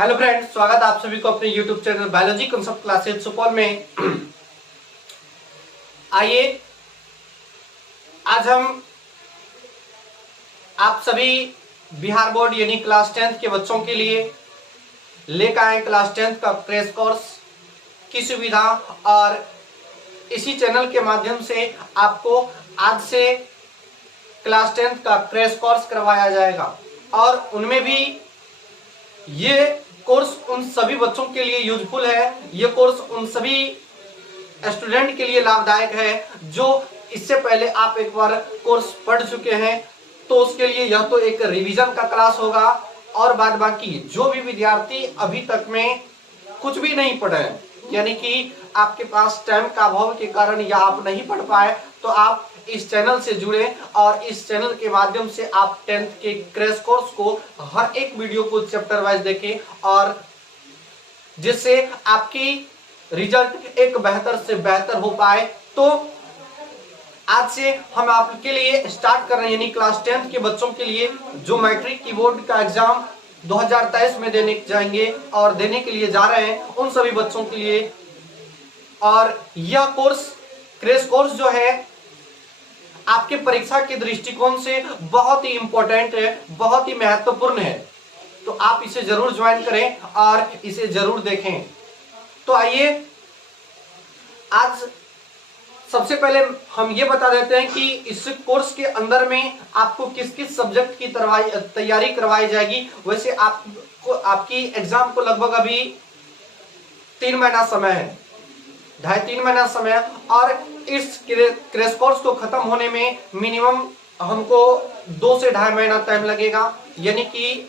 Hello friends, स्वागत है आप सभी को अपने YouTube channel biology concept classes Supaul में। आइए आज हम आप सभी बिहार बोर्ड यानी क्लास 10th के बच्चों के लिए लेकर आए क्लास 10th का क्रैश कोर्स की सुविधा। और इसी चैनल के माध्यम से आपको आज से क्लास 10th का क्रैश कोर्स करवाया जाएगा और उनमें भी ये कोर्स उन सभी बच्चों के लिए यूजफुल है। ये कोर्स उन सभी स्टूडेंट के लिए लाभदायक है जो इससे पहले आप एक बार कोर्स पढ़ चुके हैं, तो उसके लिए यह तो एक रिवीजन का क्लास होगा। और बाद बाकी जो भी विद्यार्थी अभी तक में कुछ भी नहीं पढ़े हैं, यानी कि आपके पास टाइम का अभाव के कारण या आप नहीं पढ़ पाए, तो आप इस चैनल से जुड़े और इस चैनल के माध्यम से आप 10th के क्रैश कोर्स को हर एक वीडियो को चैप्टर वाइज देखें और जिससे आपकी रिजल्ट एक बेहतर से बेहतर हो पाए। तो आज से हम आपके लिए स्टार्ट कर रहे हैं, यानी क्लास 10th के बच्चों के लिए जो मैट्रिक की बोर्ड का एग्जाम 2023 में देने जाएंगे और देने के लिए जा रहे हैं उन सभी बच्चों के लिए। और यह कोर्स क्रैश कोर्स जो है आपके परीक्षा के दृष्टिकोण से बहुत ही इंपॉर्टेंट है, बहुत ही महत्वपूर्ण है, तो आप इसे जरूर ज्वाइन करें और इसे जरूर देखें। तो आइए आज सबसे पहले हम ये बता देते हैं कि इस कोर्स के अंदर में आपको किस किस सब्जेक्ट की तैयारी करवाई जाएगी। वैसे आपको आपकी एग्जाम को लगभग अभी 3 महीना समय है, 2.5-3 महीना समय, और इस क्रैश कोर्स को खत्म होने में मिनिमम हमको 2 से 2.5 महीना टाइम लगेगा, यानी कि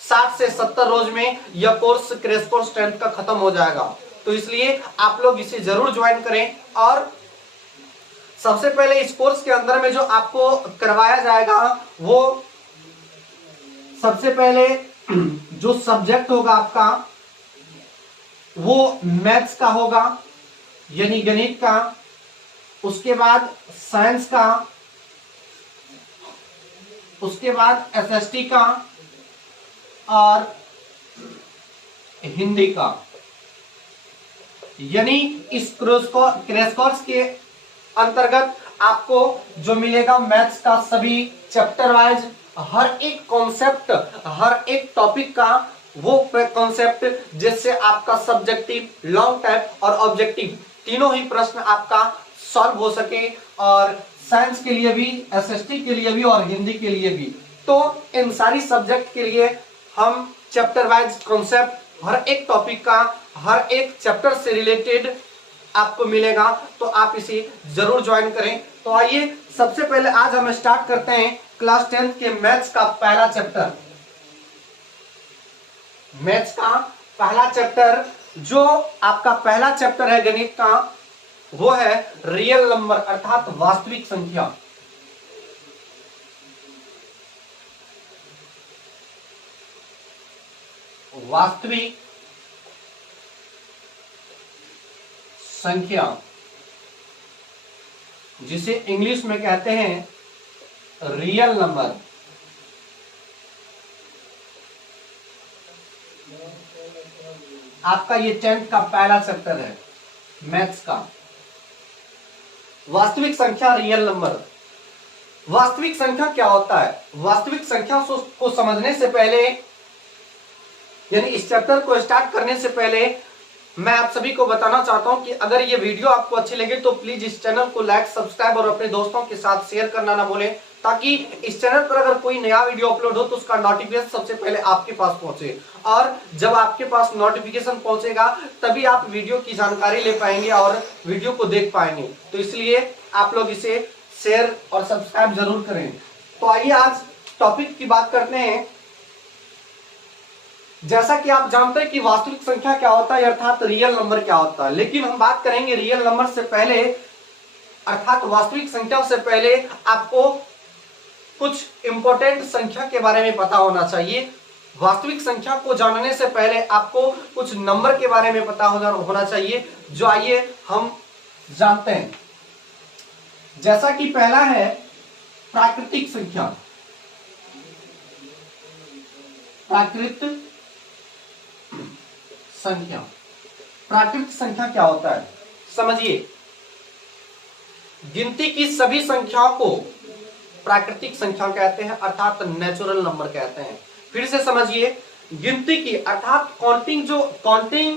60 से 70 रोज में यह कोर्स क्रैश कोर्स 10th का खत्म हो जाएगा। तो इसलिए आप लोग इसे जरूर ज्वाइन करें। और सबसे पहले इस कोर्स के अंदर में जो आपको करवाया जाएगा वो सबसे पहले जो सब्जेक्ट होगा आपका वो मैथ्स का होगा, यानी गणित का, उसके बाद साइंस का, उसके बाद एसएसटी का और हिंदी का। यानी इस क्रैश कोर्स के अंतर्गत आपको जो मिलेगा मैथ्स का सभी चैप्टर वाइज हर एक कॉन्सेप्ट, हर एक टॉपिक का वो कॉन्सेप्ट जिससे आपका सब्जेक्टिव, लॉन्ग टाइप और ऑब्जेक्टिव तीनों ही प्रश्न आपका सॉल्व हो सके, और साइंस के लिए भी, एसएसटी के लिए भी और हिंदी के लिए भी। तो इन सारी सब्जेक्ट के लिए हम चैप्टर वाइज कॉन्सेप्ट हर एक टॉपिक का, हर एक चैप्टर से रिलेटेड आपको मिलेगा, तो आप इसे जरूर ज्वाइन करें। तो आइए सबसे पहले आज हम स्टार्ट करते हैं क्लास 10th के मैथ्स का पहला चैप्टर। मैथ्स का पहला चैप्टर जो आपका पहला चैप्टर है गणित का, वो है रियल नंबर अर्थात वास्तविक संख्या। वास्तविक संख्या जिसे इंग्लिश में कहते हैं रियल नंबर। आपका ये 10th का पहला चैप्टर है मैथ्स का, वास्तविक संख्या, रियल नंबर। वास्तविक संख्या क्या होता है? वास्तविक संख्या को समझने से पहले, यानी इस चैप्टर को स्टार्ट करने से पहले मैं आप सभी को बताना चाहता हूं कि अगर ये वीडियो आपको अच्छी लगे तो प्लीज इस चैनल को लाइक, सब्सक्राइब और अपने दोस्तों के साथ शेयर करना ना भूलें, ताकि इस चैनल पर अगर कोई नया वीडियो अपलोड हो तो उसका नोटिफिकेशन सबसे पहले आपके पास पहुंचे। और जब आपके पास नोटिफिकेशन पहुंचेगा तभी आप वीडियो की जानकारी ले पाएंगे और वीडियो को देख पाएंगे। तो इसलिए आप लोग इसे शेयर और सब्सक्राइब जरूर करें। तो आइए आज टॉपिक की बात करते हैं। जैसा कि आप जानते हैं कि वास्तविक संख्या क्या होता है अर्थात रियल नंबर क्या होता है, लेकिन हम बात करेंगे रियल नंबर से पहले अर्थात वास्तविक संख्या से पहले आपको कुछ इंपॉर्टेंट संख्या के बारे में पता होना चाहिए। वास्तविक संख्या को जानने से पहले आपको कुछ नंबर के बारे में पता होना चाहिए, जो आइए हम जानते हैं। जैसा कि पहला है प्राकृतिक संख्या। प्राकृत संख्या। प्राकृतिक संख्या क्या होता है समझिए, गिनती की सभी संख्याओं को प्राकृतिक संख्या कहते हैं, अर्थात नेचुरल नंबर कहते हैं। फिर से समझिए, गिनती की अर्थात काउंटिंग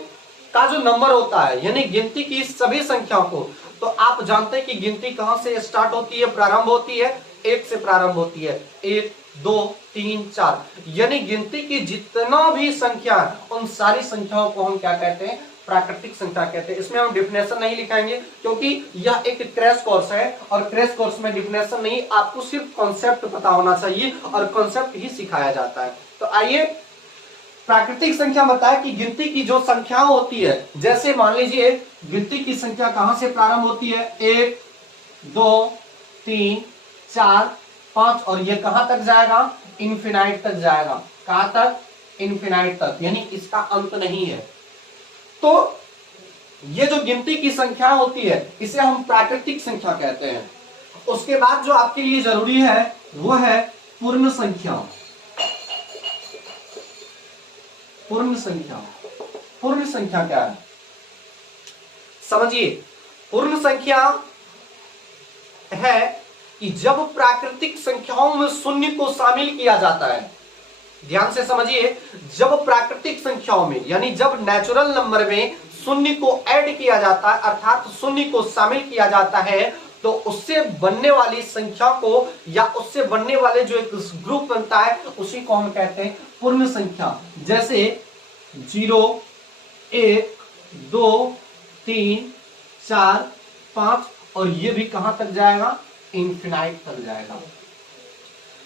का जो नंबर होता है, यानी गिनती की सभी संख्याओं को, तो आप जानते हैं कि गिनती कहां से स्टार्ट होती है, प्रारंभ होती है, 1 से प्रारंभ होती है। 1 2 3 4, यानी गिनती की जितना भी संख्या है उन सारी संख्याओं को हम क्या कहते हैं, प्राकृतिक संख्या कहते हैं। इसमें हम डिफिनेशन नहीं लिखाएंगे क्योंकि यह एक क्रैश कोर्स है और क्रैश कोर्स में डिफिनेशन नहीं, आपको सिर्फ कॉन्सेप्ट पता होना चाहिए और कॉन्सेप्ट ही सिखाया जाता है। तो आइए, प्राकृतिक संख्या बताए कि गिनती की जो संख्या होती है, जैसे मान लीजिए गिनती की संख्या कहां से प्रारंभ होती है, 1 2 3 4 5, और ये कहां तक जाएगा, इनफिनाइट तक जाएगा। कहां तक, इनफिनाइट तक, यानी इसका अंत नहीं है। तो ये जो गिनती की संख्या होती है इसे हम प्राकृतिक संख्या कहते हैं। उसके बाद जो आपके लिए जरूरी है वो है पूर्ण संख्या। पूर्ण संख्या, पूर्ण संख्या क्या है समझिए, पूर्ण संख्या है कि जब प्राकृतिक संख्याओं में शून्य को शामिल किया जाता है, ध्यान से समझिए, जब प्राकृतिक संख्याओं में यानी जब नेचुरल नंबर में शून्य को ऐड किया जाता है, अर्थात शून्य को शामिल किया जाता है, तो उससे बनने वाली संख्या को या उससे बनने वाले जो एक ग्रुप बनता है उसी को हम कहते हैं पूर्ण संख्या। जैसे 0 1 2 3 4 5, और ये भी कहां तक जाएगा, इनफिनाइट तक जाएगा।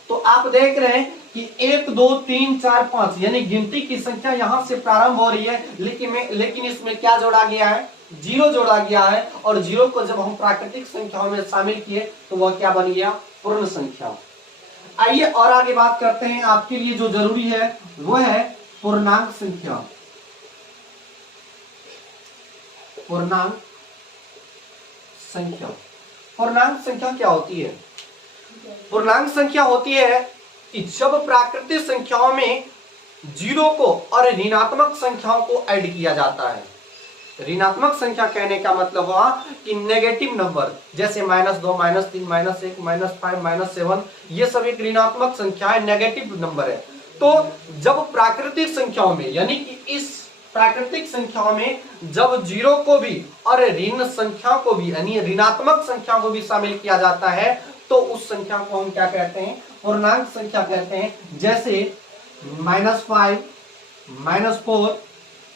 तो आप देख रहे हैं कि 1 2 3 4 5, यानी गिनती की संख्या यहां से प्रारंभ हो रही है, लेकिन इसमें क्या जोड़ा गया है, 0 जोड़ा गया है, और 0 को जब हम प्राकृतिक संख्याओं में शामिल किए तो वह क्या बन गया, पूर्ण संख्या। आइए और आगे बात करते हैं। आपके लिए जो जरूरी है वो है पूर्णांक संख्या। पूर्णांक संख्या, पूर्णांक संख्या क्या होती है, पूर्णांक संख्या होती है कि जब प्राकृतिक संख्याओं में 0 को और ऋणात्मक संख्याओं को ऐड किया जाता है। ऋणात्मक संख्या कहने का मतलब हुआ कि नेगेटिव नंबर, जैसे -2 -3 -1 -5 -7, ये सब एक ऋणात्मक संख्या है, नेगेटिव नंबर है। तो जब प्राकृतिक संख्याओं में, यानी कि इस प्राकृतिक संख्याओं में जब 0 को भी और ऋण संख्या को भी, यानी ऋणात्मक संख्या को भी शामिल किया जाता है, तो उस संख्या को हम क्या कहते हैं, पूर्णांक संख्या कहते हैं। जैसे -5 -4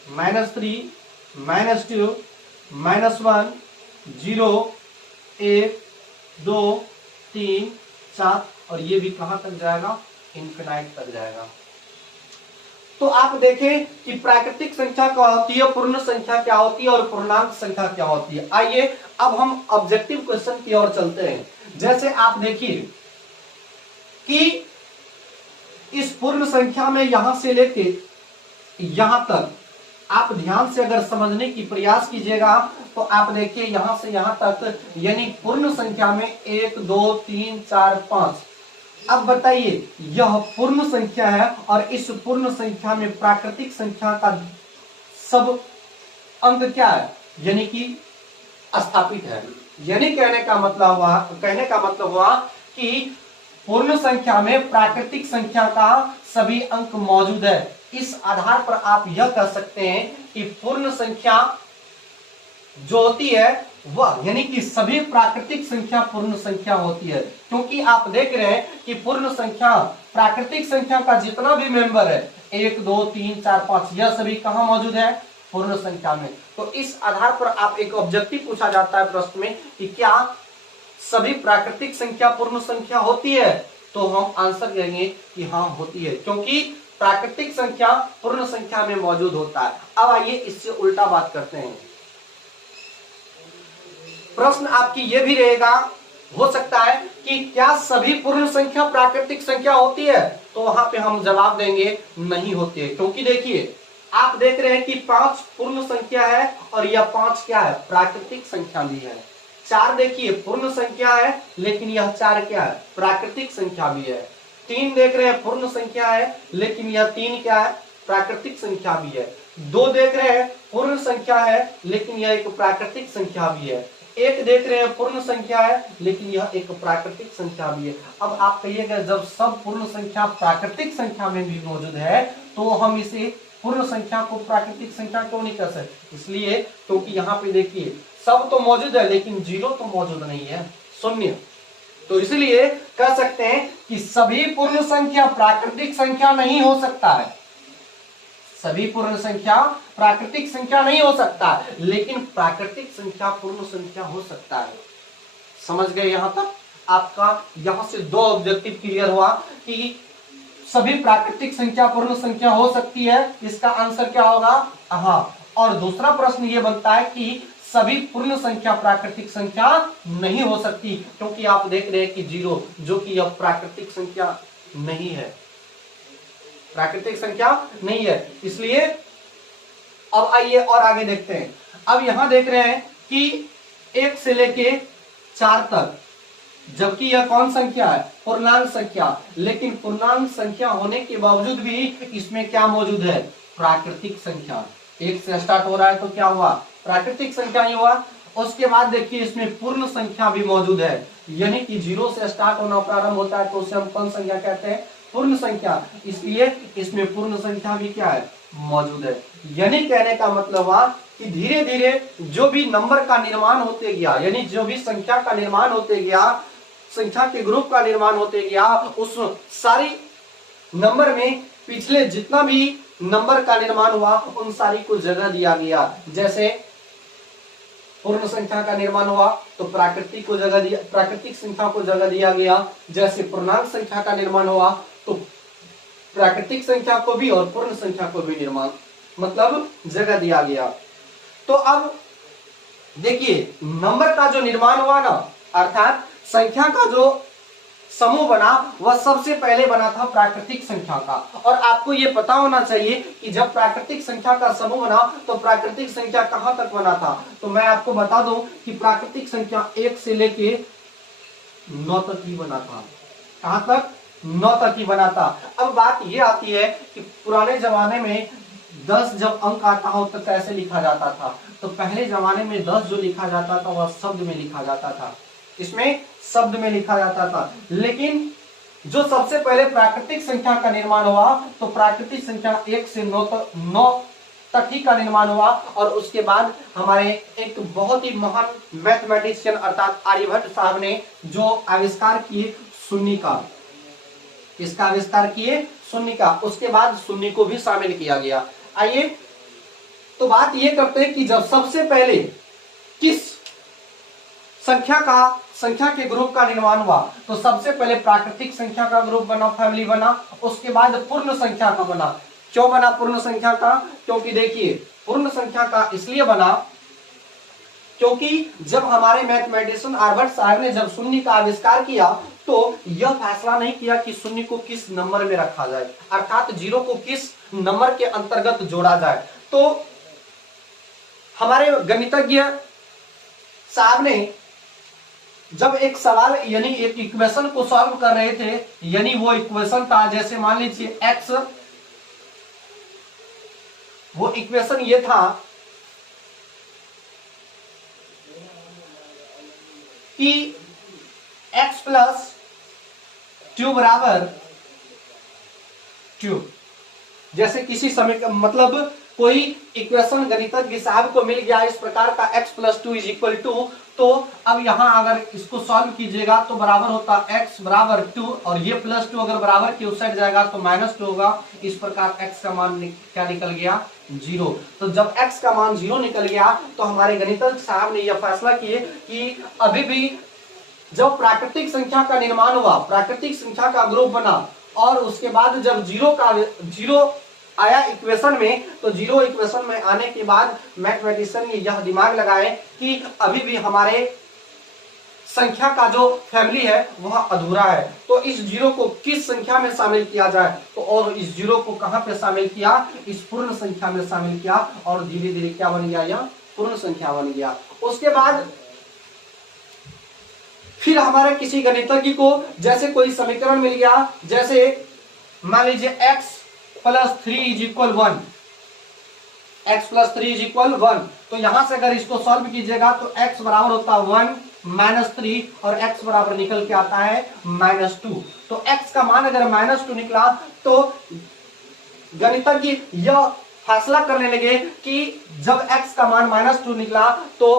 -3 -2 -1 0 1 2 3 4, और ये भी कहां तक जाएगा, इनफिनाइट तक जाएगा। तो आप देखें कि प्राकृतिक संख्या क्या होती है, पूर्ण संख्या क्या होती है और पूर्णांक संख्या क्या होती है। आइए अब हम ऑब्जेक्टिव क्वेश्चन की ओर चलते हैं। जैसे आप देखिए कि इस पूर्ण संख्या में यहां से लेके यहां तक आप ध्यान से अगर समझने की प्रयास कीजिएगा तो आप देखिए यहां से यहां तक, यानी पूर्ण संख्या में 1 2 3 4 5। अब बताइए, यह पूर्ण संख्या है और इस पूर्ण संख्या में प्राकृतिक संख्या का सब अंक क्या है, यानी कि स्थापित है। यानी कहने का मतलब हुआ कि पूर्ण संख्या में प्राकृतिक संख्या का सभी अंक मौजूद है। इस आधार पर आप यह कह सकते हैं कि पूर्ण संख्या जो होती है वह, यानी कि सभी प्राकृतिक संख्या पूर्ण संख्या होती है, क्योंकि आप देख रहे हैं कि पूर्ण संख्या, प्राकृतिक संख्या का जितना भी मेंबर है 1 2 3 4 5, यह सभी कहां मौजूद है, पूर्ण संख्या में। तो इस आधार पर आप एक ऑब्जेक्टिव पूछा जाता है प्रश्न में कि क्या सभी प्राकृतिक संख्या पूर्ण संख्या होती है, तो हम आंसर करेंगे कि हाँ होती है, क्योंकि प्राकृतिक संख्या पूर्ण संख्या में मौजूद होता है। अब आइए इससे उल्टा बात करते हैं। प्रश्न आपकी यह भी रहेगा, हो सकता है कि क्या सभी पूर्ण संख्या प्राकृतिक संख्या होती है, तो वहां पे हम जवाब देंगे नहीं होती है, क्योंकि देखिए आप देख रहे हैं कि 5 पूर्ण संख्या है और यह 5 क्या है, प्राकृतिक संख्या भी है। 4 देखिए पूर्ण संख्या है लेकिन यह 4 क्या है, प्राकृतिक संख्या भी है। 3 देख रहे हैं पूर्ण संख्या है लेकिन यह 3 क्या है, प्राकृतिक संख्या भी है। दो देख रहे हैं पूर्ण संख्या है लेकिन यह एक प्राकृतिक संख्या भी है। एक देख रहे हैं पूर्ण संख्या है लेकिन यह एक प्राकृतिक संख्या भी है। अब आप कहिएगा जब सब पूर्ण संख्या प्राकृतिक संख्या में भी मौजूद है तो हम इसे पूर्ण संख्या को प्राकृतिक संख्या क्यों नहीं कर सकते? इसलिए क्योंकि यहाँ पे देखिए सब तो मौजूद है लेकिन जीरो तो मौजूद नहीं है, शून्य। तो इसलिए कह सकते हैं कि सभी पूर्ण संख्या प्राकृतिक संख्या नहीं हो सकता है, सभी पूर्ण संख्या प्राकृतिक संख्या नहीं हो सकता है, लेकिन प्राकृतिक संख्या पूर्ण संख्या हो सकता है। समझ गए यहां तक? आपका यहां से दो ऑब्जेक्टिव क्लियर हुआ कि सभी प्राकृतिक संख्या पूर्ण संख्या हो सकती है, इसका आंसर क्या होगा? हाँ। और दूसरा प्रश्न ये बनता है कि सभी पूर्ण संख्या प्राकृतिक संख्या नहीं हो सकती, क्योंकि आप देख रहे हैं कि जीरो जो कि यह प्राकृतिक संख्या नहीं है, प्राकृतिक संख्या नहीं है। इसलिए अब आइए और आगे देखते हैं। अब यहां देख रहे हैं कि 1 से लेके 4 तक, जबकि यह कौन संख्या है? पूर्णांक संख्या। लेकिन पूर्णांक संख्या होने के बावजूद भी इसमें क्या मौजूद है? प्राकृतिक संख्या। 1 से स्टार्ट हो रहा है तो क्या हुआ? प्राकृतिक संख्या ही हुआ। उसके बाद देखिए इसमें पूर्ण संख्या भी मौजूद है, यानी कि 0 से स्टार्ट होना प्रारंभ होता है तो उसे हम कौन संख्या कहते हैं? पूर्ण संख्या। इसलिए इसमें पूर्ण संख्या भी क्या है? मौजूद है। यानी कहने का मतलब हुआ कि धीरे धीरे जो भी नंबर का निर्माण होते गया, यानी जो भी संख्या का निर्माण होते गया, संख्या के ग्रुप का निर्माण होते गया, उस सारी नंबर में पिछले जितना भी नंबर का निर्माण हुआ उन सारी को जगह दिया गया। जैसे पूर्ण संख्या का निर्माण हुआ तो प्राकृतिक को जगह दिया, प्राकृतिक संख्या को जगह दिया गया। जैसे पूर्णांक संख्या का निर्माण हुआ तो प्राकृतिक संख्या को भी और पूर्ण संख्या को भी निर्माण मतलब जगह दिया गया। तो अब देखिए नंबर का जो निर्माण हुआ ना, अर्थात संख्या का जो समूह बना वह सबसे पहले बना था प्राकृतिक संख्या का। और आपको यह पता होना चाहिए कि जब प्राकृतिक संख्या का समूह बना तो प्राकृतिक संख्या कहां तक बना था? तो मैं आपको बता दूं कि प्राकृतिक संख्या 1 से लेके 9 तक ही बना था। कहां तक? 9 तक ही बना था। अब बात यह आती है कि पुराने जमाने में 10 जब अंक आता हो तो कैसे लिखा जाता था? तो पहले जमाने में 10 जो लिखा जाता था वह शब्द में लिखा जाता था, इसमें शब्द में लिखा जाता था। लेकिन जो सबसे पहले प्राकृतिक संख्या का निर्माण हुआ तो प्राकृतिक संख्या 1 से 9 तक ही का निर्माण हुआ। और उसके बाद हमारे एक बहुत ही महान मैथमेटिशियन अर्थात आर्यभट्ट साहब ने जो आविष्कार किए शून्य का, इसका आविष्कार किए शून्य का, उसके बाद शून्य को भी शामिल किया गया। आइए तो बात ये करते हैं कि जब सबसे पहले किस संख्या के ग्रुप का निर्माण हुआ तो सबसे पहले प्राकृतिक संख्या का ग्रुप बना, फैमिली बना। उसके बाद पूर्ण संख्या का बना। क्यों बना पूर्ण संख्या का? क्योंकि देखिए पूर्ण संख्या का इसलिए बना क्योंकि जब हमारे मैथमेटिशियन आर्यभट्ट साहब ने जब शून्य का आविष्कार किया तो यह फैसला नहीं किया कि शून्य को किस नंबर में रखा जाए, अर्थात 0 को किस नंबर के अंतर्गत जोड़ा जाए। तो हमारे गणितज्ञ साहब ने जब एक सवाल यानी एक इक्वेशन को सॉल्व कर रहे थे, यानी वो इक्वेशन था, जैसे मान लीजिए x, वो इक्वेशन ये था कि x प्लस 2 बराबर 2। जैसे किसी समय मतलब कोई इक्वेशन गणितज्ञ साहब को मिल गया इस प्रकार का x plus 2 is equal to, तो अब यहां अगर इसको सॉल्व कीजिएगा तो बराबर होता x बराबर 2 और ये प्लस 2 अगर बराबर की उस साइड जाएगा तो -2 होगा। इस प्रकार x का मान क्या निकल गया? 0। तो जब x का मान 0 निकल गया तो हमारे गणितज्ञ साहब ने यह फैसला किए कि अभी भी जब प्राकृतिक संख्या का निर्माण हुआ, प्राकृतिक संख्या का ग्रुप बना और उसके बाद जब 0 आया इक्वेशन में, तो 0 इक्वेशन में आने के बाद मैथमेटिशियन ने यह दिमाग लगाए कि अभी भी हमारे संख्या का जो फैमिली है वह अधूरा है। तो इस 0 को किस संख्या में शामिल किया जाए? तो और इस 0 को कहां पे शामिल किया? इस पूर्ण संख्या में शामिल किया और धीरे धीरे क्या बन गया? यह पूर्ण संख्या बन गया। उसके बाद फिर हमारे किसी गणितज्ञ को जैसे कोई समीकरण मिल गया, जैसे मान लीजिए x plus 3 is equal 1, x plus 3 is equal 1। तो यहां से अगर इसको सॉल्व कीजिएगा तो x बराबर होता है 1 -3 और x बराबर निकल के आता है -2। तो x का मान अगर -2 निकला तो गणितज्ञ यह फैसला करने लगे कि जब x का मान -2 निकला तो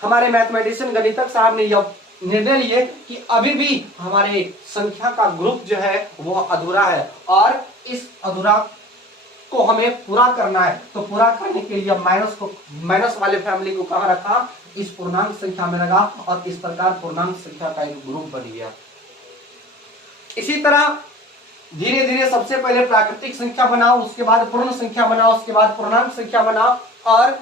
हमारे मैथमेटिशियन गणितज्ञ साहब ने यह निर्णय लिए कि अभी भी हमारे संख्या का ग्रुप जो है वो अधूरा है और इस अधूरा को हमें पूरा करना है। तो पूरा करने के लिए माइनस वाले फैमिली को कहां रखा, इस पूर्णांक संख्या में लगा और इस प्रकार पूर्णांक संख्या का एक ग्रुप बन गया। इसी तरह धीरे धीरे सबसे पहले प्राकृतिक संख्या बनाओ, उसके बाद पूर्ण संख्या बनाओ, उसके बाद पूर्णांक संख्या बनाओ और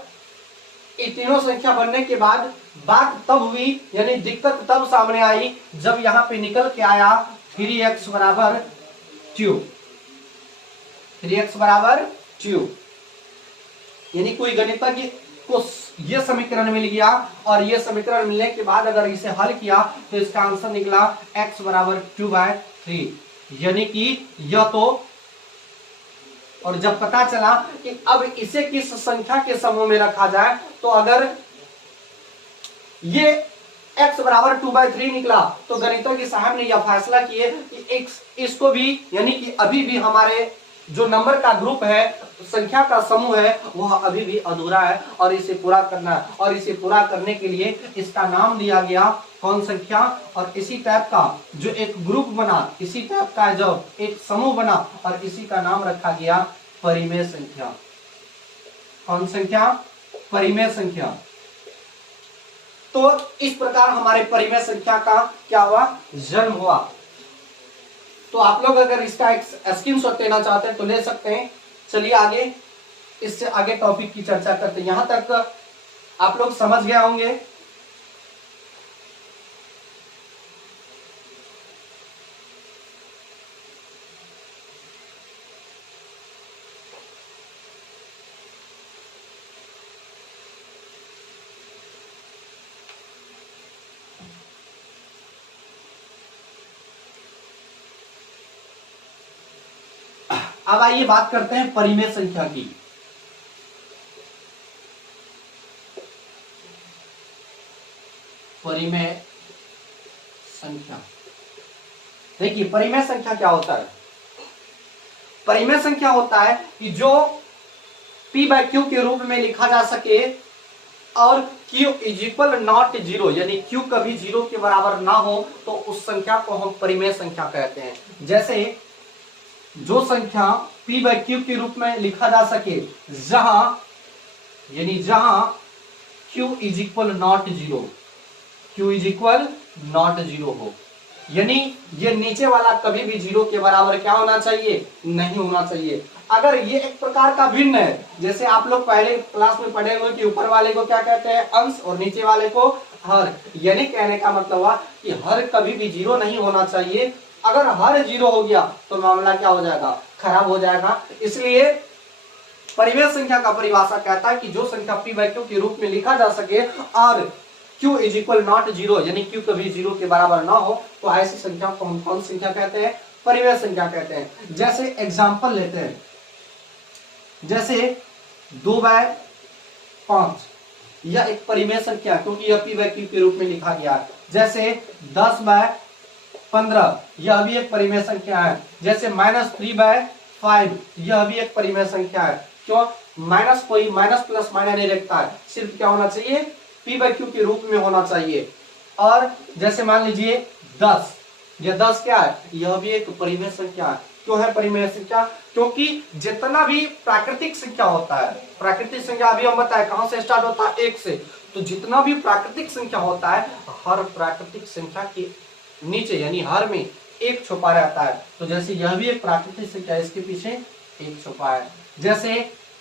ये तीनों संख्या बनने के बाद बात तब हुई, यानी दिक्कत तब सामने आई जब यहां पे निकल के आया 3x बराबर 2। 3x बराबर 2 यानी कोई गणितज्ञ को यह समीकरण मिल गया और यह समीकरण मिलने के बाद अगर इसे हल किया तो इसका आंसर निकला x बराबर 2/3। यानी कि यह तो, और जब पता चला कि अब इसे किस संख्या के समूह में रखा जाए तो अगर ये x बराबर 2/3 निकला तो गणितज्ञ साहब ने यह फैसला किए कि इसको भी, यानी कि अभी भी हमारे जो नंबर का ग्रुप है, संख्या का समूह है, वह अभी भी अधूरा है और इसे पूरा करना है। और इसे पूरा करने के लिए इसका नाम दिया गया कौन संख्या, और इसी टाइप का जो एक ग्रुप बना, इसी टाइप का जो एक समूह बना और इसी का नाम रखा गया परिमेय संख्या। कौन संख्या, परिमेय संख्या। तो इस प्रकार हमारे परिमेय संख्या का क्या हुआ, जन्म हुआ। तो आप लोग अगर इसका एक स्क्रीनशॉट लेना चाहते हैं तो ले सकते हैं। चलिए आगे, इससे आगे टॉपिक की चर्चा करते हैं। यहां तक आप लोग समझ गए होंगे। अब आइए बात करते हैं परिमेय संख्या की। परिमेय संख्या, देखिए परिमेय संख्या क्या होता है। परिमेय संख्या होता है कि जो p/q के रूप में लिखा जा सके और q इज इक्वल नॉट 0, यानी q कभी 0 के बराबर ना हो तो उस संख्या को हम परिमेय संख्या कहते हैं। जैसे जो संख्या p/q के रूप में लिखा जा सके जहां, यानी जहां q is equal not 0, q is equal not 0 हो, यानी ये नीचे वाला कभी भी 0 के बराबर क्या होना चाहिए, नहीं होना चाहिए। अगर ये एक प्रकार का भिन्न है, जैसे आप लोग पहले क्लास में पढ़े हुए कि ऊपर वाले को क्या कहते हैं, अंश, और नीचे वाले को हर, यानी कहने का मतलब हुआ कि हर कभी भी 0 नहीं होना चाहिए। अगर हर 0 हो गया तो मामला क्या हो जाएगा, खराब हो जाएगा। इसलिए परिमेय संख्या का परिभाषा कहता है कि जो संख्या p/q के रूप में लिखा जा सके और q इज इक्वल नॉट 0, यानी q कभी 0 के बराबर ना हो, तो ऐसी संख्या को हम कौन संख्या कहते हैं, परिमेय संख्या कहते हैं। जैसे एग्जांपल लेते हैं, जैसे 2/5 यह एक परिमेय संख्या, क्योंकि यह p/q के रूप में लिखा गया है। जैसे 10/15 यह भी एक परिमेय संख्या है। जैसे -3/5 यह भी एक परिमेय संख्या है। क्यों, माइनस कोई माइनस प्लस माइनस नहीं रखता है, सिर्फ क्या होना चाहिए, p/q के रूप में होना चाहिए। और जैसे मान लीजिए 10, यह 10 क्या है, यह भी एक परिमेय संख्या है। क्यों है परिमेय संख्या, क्योंकि जितना भी प्राकृतिक संख्या होता है, प्राकृतिक संख्या अभी हम बताए कहां से स्टार्ट होता है, 1 से। तो जितना भी प्राकृतिक संख्या होता है, हर प्राकृतिक संख्या के नीचे यानी हर में 1 छुपा रहता है। तो जैसे यह भी एक प्राकृतिक संख्या, इसके पीछे 1 छुपा है। जैसे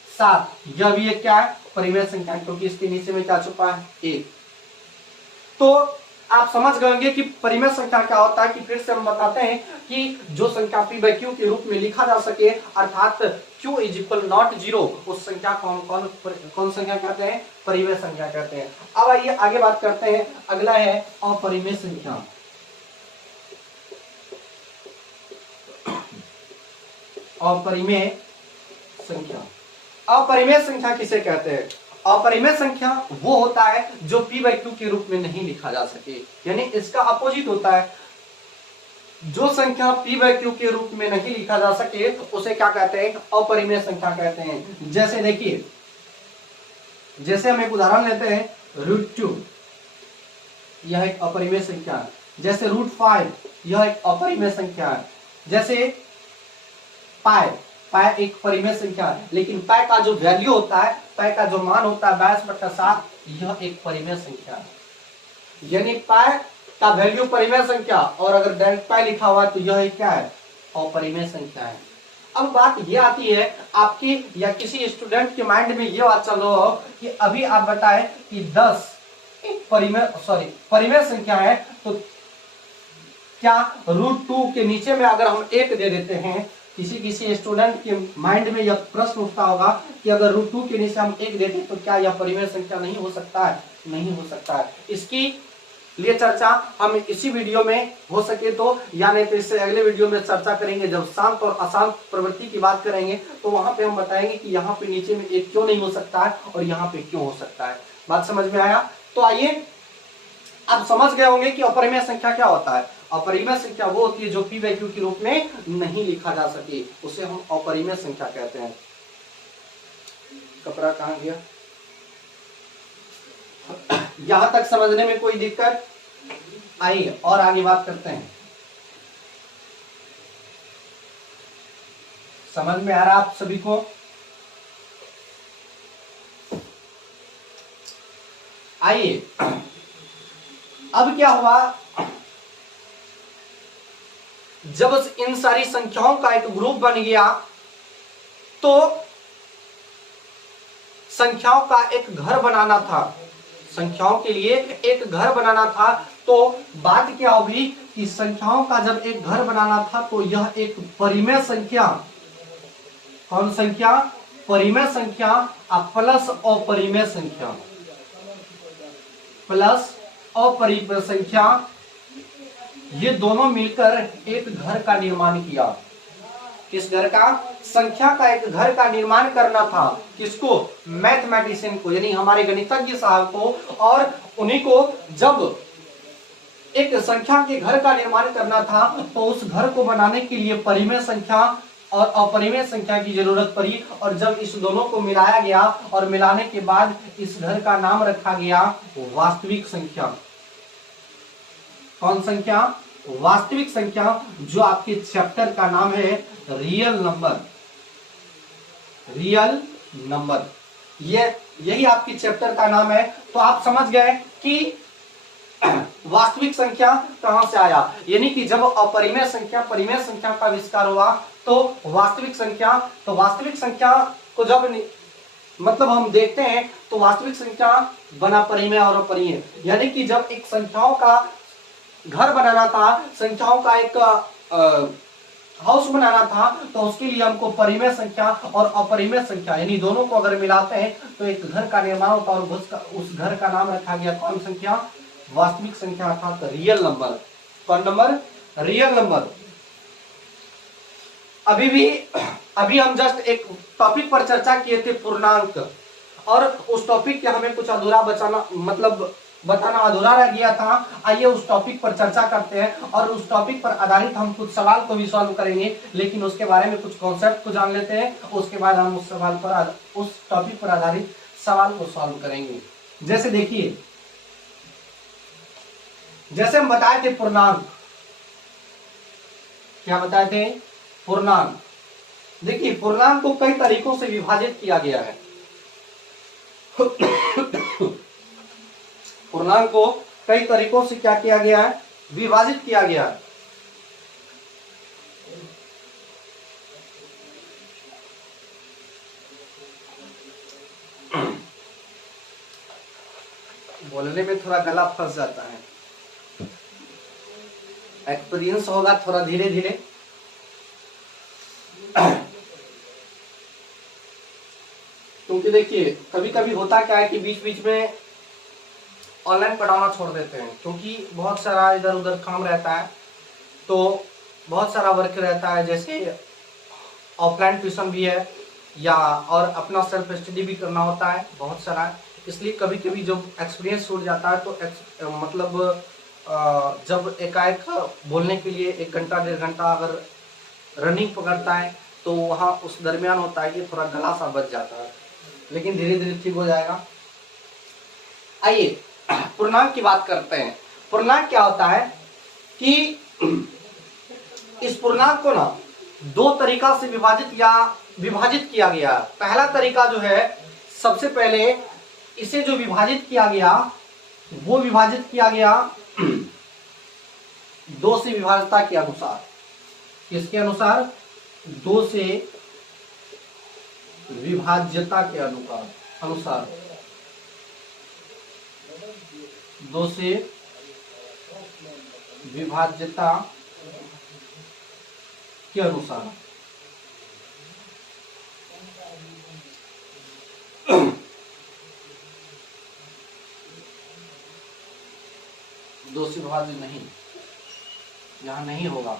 7 यह भी एक क्या है, परिमेय संख्या, क्योंकि इसके नीचे में क्या छुपा है, 1। तो आप समझ गए होंगे कि परिमेय संख्या क्या होता है। कि फिर से हम बताते हैं कि जो संख्या p/q के रूप में लिखा जा सके, अर्थात q इज इक्वल नॉट 0, उस संख्या को हम कौन संख्या कहते हैं, परिमेय संख्या कहते हैं। अब आइए आगे बात करते हैं। अगला है अपरिमेय संख्या। अपरिमेय संख्या, अपरिमेय संख्या किसे कहते हैं? अपरिमेय संख्या वो होता है जो p/q के रूप में नहीं लिखा जा सके, यानी इसका अपोजिट होता है। जो संख्या p/q के रूप में नहीं लिखा जा सके उसे क्या कहते हैं? अपरिमेय संख्या कहते हैं। जैसे देखिए, जैसे हम एक उदाहरण लेते हैं, √2 यह एक अपरिमेय संख्या है। जैसे √5 यह एक अपरिमेय संख्या है। जैसे पाई एक परिमेय संख्या है, लेकिन पाई का जो वैल्यू होता है, पाई का जो मान होता है 22/7, यह एक परिमेय संख्या है। यानी पाई का वैल्यू परिमेय संख्या, और अगर डायरेक्ट पाई लिखा हुआ तो यह क्या है? अपरिमेय संख्या है। अब बात यह आती है आपकी या किसी स्टूडेंट के माइंड में यह बात चल रहा हो कि अभी आप बताएं कि 10 एक परिमेय संख्या है, तो क्या √2 के नीचे में अगर हम 1 दे देते हैं, किसी स्टूडेंट के माइंड में यह प्रश्न उठता होगा कि अगर √2 के नीचे हम 1 देते तो क्या यह परिमेय संख्या नहीं हो सकता है? नहीं हो सकता है। इसकी लिए चर्चा हम इसी वीडियो में हो सके तो, या नहीं तो इससे अगले वीडियो में चर्चा करेंगे। जब शांत और अशांत प्रवृत्ति की बात करेंगे तो वहां पे हम बताएंगे कि यहाँ पे नीचे में 1 क्यों नहीं हो सकता है और यहाँ पे क्यों हो सकता है। बात समझ में आया? तो आइए, आप समझ गए होंगे कि अपरिमेय संख्या क्या होता है। अपरिमेय संख्या वो होती है जो p/q के रूप में नहीं लिखा जा सके, उसे हम अपरिमेय संख्या कहते हैं। कपड़ा कहां गया? यहां तक समझने में कोई दिक्कत? आइए और आगे बात करते हैं। समझ में आ रहा आप सभी को? आइए, अब क्या हुआ, जब इन सारी संख्याओं का एक ग्रुप बन गया तो संख्याओं का एक घर बनाना था, संख्याओं के लिए एक घर बनाना था। तो बात क्या हुई कि संख्याओं का जब एक घर बनाना था तो यह एक परिमेय संख्या, कौन संख्या? परिमेय संख्या प्लस अपरिमेय संख्या, प्लस अपरिमेय संख्या, ये दोनों मिलकर एक घर का निर्माण किया। किस घर का? संख्या का एक घर का निर्माण करना था। किसको? मैथमेटिशियन को, यानी हमारे गणितज्ञ साहब को। और उन्हीं को जब एक संख्या के घर का निर्माण करना था तो उस घर को बनाने के लिए परिमेय संख्या और अपरिमेय संख्या की जरूरत पड़ी। और जब इस दोनों को मिलाया गया और मिलाने के बाद इस घर का नाम रखा गया वास्तविक संख्या। कौन संख्या? वास्तविक संख्या, जो आपके चैप्टर का नाम है रियल नंबर। रियल नंबर, यही आपकी चैप्टर का नाम है। तो आप समझ गए कि वास्तविक संख्या कहां से आया, यानी कि जब अपरिमेय संख्या परिमेय संख्या का आविष्कार हुआ तो वास्तविक संख्या, तो वास्तविक संख्या को जब मतलब हम देखते हैं तो वास्तविक संख्या बना परिमेय और अपरिमेय, यानी कि जब एक संख्याओं का घर बनाना था, संख्याओं का एक हाउस बनाना था, तो उसके लिए हमको परिमेय संख्या और अपरिमेय संख्या यानी दोनों को अगर मिलाते हैं तो एक घर का निर्माण होता है। और उस घर का नाम रखा गया कौन संख्या? वास्तविक संख्या अर्थात रियल नंबर। कौन नंबर? Real number. अभी हम जस्ट एक टॉपिक पर चर्चा किए थे, पूर्णांक, और उस टॉपिक के हमें कुछ अधूरा बताना अधूरा रह गया था। आइए उस टॉपिक पर चर्चा करते हैं और उस टॉपिक पर आधारित हम कुछ सवाल को भी सॉल्व करेंगे, लेकिन उसके बारे में कुछ कॉन्सेप्ट को जान लेते हैं। उसके बाद हम उस टॉपिक पर आधारित सवाल को सॉल्व करेंगे। जैसे देखिए, जैसे हम बताए थे पूर्णांक, क्या बताए थे? पूर्णांक। देखिए, पूर्णांक को कई तरीकों से विभाजित किया गया है। पूर्णांक को कई तरीकों से क्या किया गया है? विभाजित किया गया है। बोलने में थोड़ा गला फंस जाता है, एक्सपीरियंस होगा थोड़ा धीरे धीरे। क्योंकि देखिए, कभी कभी होता क्या है कि बीच बीच में ऑनलाइन पढ़ाना छोड़ देते हैं, क्योंकि बहुत सारा इधर उधर काम रहता है, तो बहुत सारा वर्क रहता है। जैसे ऑफलाइन ट्यूशन भी है, या और अपना सेल्फ स्टडी भी करना होता है बहुत सारा, इसलिए कभी कभी जब एक्सपीरियंस छूट जाता है तो मतलब जब एकाएक बोलने के लिए 1 घंटा 1.5 घंटा अगर रनिंग पकड़ता है तो वहाँ उस दरमियान होता है कि थोड़ा गला सा बच जाता है, लेकिन धीरे धीरे ठीक हो जाएगा। आइए पूर्णांक की बात करते हैं। पूर्णांक क्या होता है कि इस पूर्णांक को ना 2 तरीका से विभाजित किया गया। पहला तरीका जो है, सबसे पहले इसे जो विभाजित किया गया वो विभाजित किया गया 2 से विभाज्यता के अनुसार। किसके अनुसार? 2 से विभाज्यता के अनुसार 2 से विभाज्यता के अनुसार। दो से विभाजित नहीं, यहां नहीं होगा।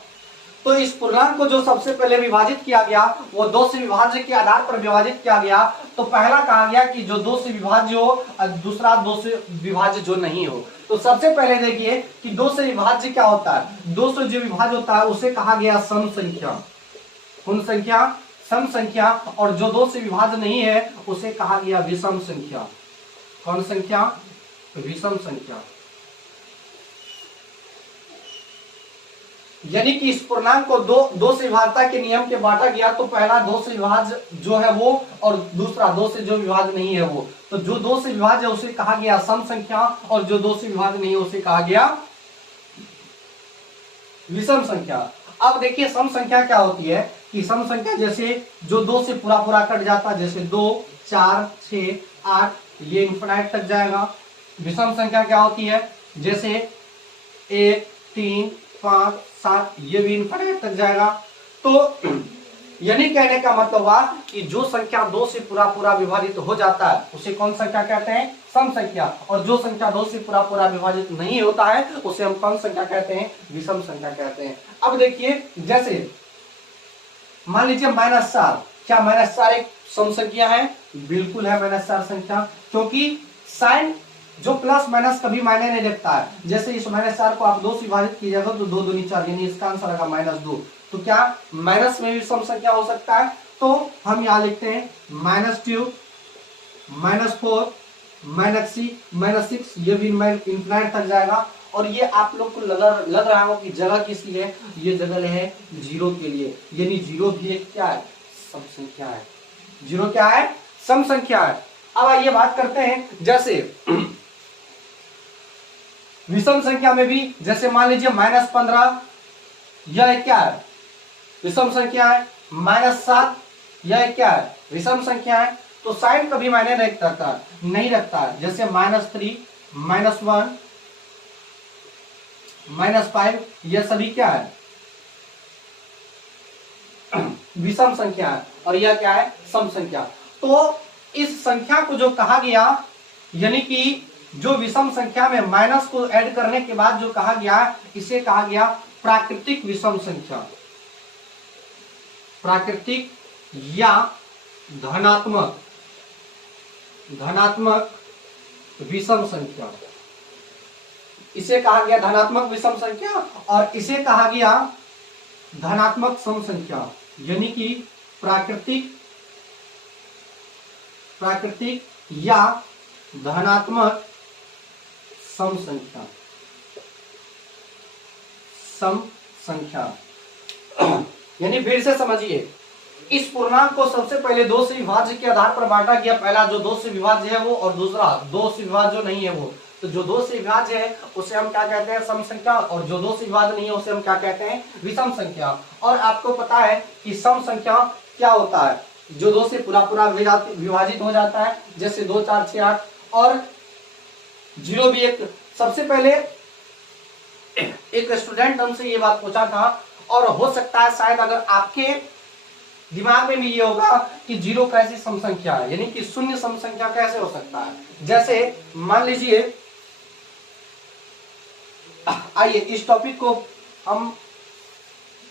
तो इस पूर्णांक को जो सबसे पहले विभाजित किया गया वो 2 से विभाज्य के आधार पर विभाजित किया गया। तो पहला कहा गया कि जो 2 से विभाज्य हो और दूसरा 2 से विभाज्य जो नहीं हो। तो सबसे पहले देखिए कि 2 से विभाज्य क्या होता है। 2 से जो विभाज्य होता है उसे कहा गया सम संख्या, पूर्ण संख्या, सम संख्या। और जो 2 से विभाज्य नहीं है उसे कहा गया विषम संख्या। कौन संख्या? विषम संख्या। यानी कि इस पूर्णांक को दो से विभाज्यता के नियम के बांटा गया। तो पहला 2 से विभाज्य जो है वो, और दूसरा 2 से जो विभाज्य नहीं है वो। तो जो 2 से विभाज्य है उसे कहा गया सम संख्या, और जो 2 से विभाज्य नहीं है उसे कहा गया विषम संख्या। अब देखिए सम संख्या क्या होती है कि सम संख्या जैसे जो 2 से पूरा कट जाता है, जैसे 2, 4, 6, 8 ये इंफिनिट तक जाएगा। विषम संख्या क्या होती है? जैसे 1, 3, 5, 7 ये भी इंफिनिट तक जाएगा। तो यानी कहने का मतलब हुआ कि जो संख्या 2 से पूरा विभाजित हो जाता है उसे कौन संख्या कहते हैं? सम संख्या। और जो संख्या 2 से पूरा विभाजित नहीं होता है उसे हम कौन संख्या कहते हैं? विषम संख्या कहते हैं। अब देखिए जैसे मान लीजिए -4, क्या -4 एक सम संख्या है? बिल्कुल है -4 संख्या, क्योंकि साइन जो प्लस माइनस कभी मायने नहीं रखता है। जैसे इस -4 को आप 2 से विभाजित कीजिएगा तो 2 दूनी 4, यानी इसका आंसर आएगा -2। तो क्या माइनस में भी सम संख्या हो सकता है? तो हम यहां लिखते हैं -2, -4, -6 ये भी इंफिनिट तक जाएगा। और ये आप लोग को लग रहा हो कि जगह किसकी है? ये जगह है 0 के लिए, यानी 0 भी एक क्या है? सम संख्या है। 0 क्या है? सम संख्या है। अब आइए बात करते हैं जैसे विषम संख्या में भी, जैसे मान लीजिए -15 यह क्या है? विषम संख्या है। -7 यह क्या है? विषम संख्या है। तो साइन कभी मायने नहीं रखता है। जैसे -3, -1, -5 यह सभी क्या है? विषम संख्या है। और यह क्या है? सम संख्या। तो इस संख्या को जो कहा गया, यानी कि जो विषम संख्या में माइनस को ऐड करने के बाद जो कहा गया, इसे कहा गया प्राकृतिक विषम संख्या। प्राकृतिक या धनात्मक विषम संख्या, इसे कहा गया धनात्मक विषम संख्या। और इसे कहा गया धनात्मक सम संख्या, यानी कि प्राकृतिक या धनात्मक सम संख्या। यानी फिर से समझिए, इस पूर्णांक को सबसे पहले 2 से विभाज्य के आधार पर बांटा गया। पहला जो 2 से विभाज्य है वो, और दूसरा 2 से विभाज्य जो नहीं है वो। तो जो 2 से विभाज्य है उसे हम क्या कहते हैं? सम संख्या। और जो 2 से विभाज्य नहीं है उसे हम क्या कहते हैं? विषम संख्या। और आपको पता है कि सम संख्या क्या होता है? जो 2 से पूरा विभाजित हो जाता है, जैसे 2, 4, 6, 8। और 0 भी एक। सबसे पहले एक स्टूडेंट हमसे ये बात पूछा था, और हो सकता है शायद अगर आपके दिमाग में भी ये होगा कि 0 कैसी सम संख्या है, यानी कि शून्य सम संख्या कैसे हो सकता है। जैसे मान लीजिए, आइए इस टॉपिक को हम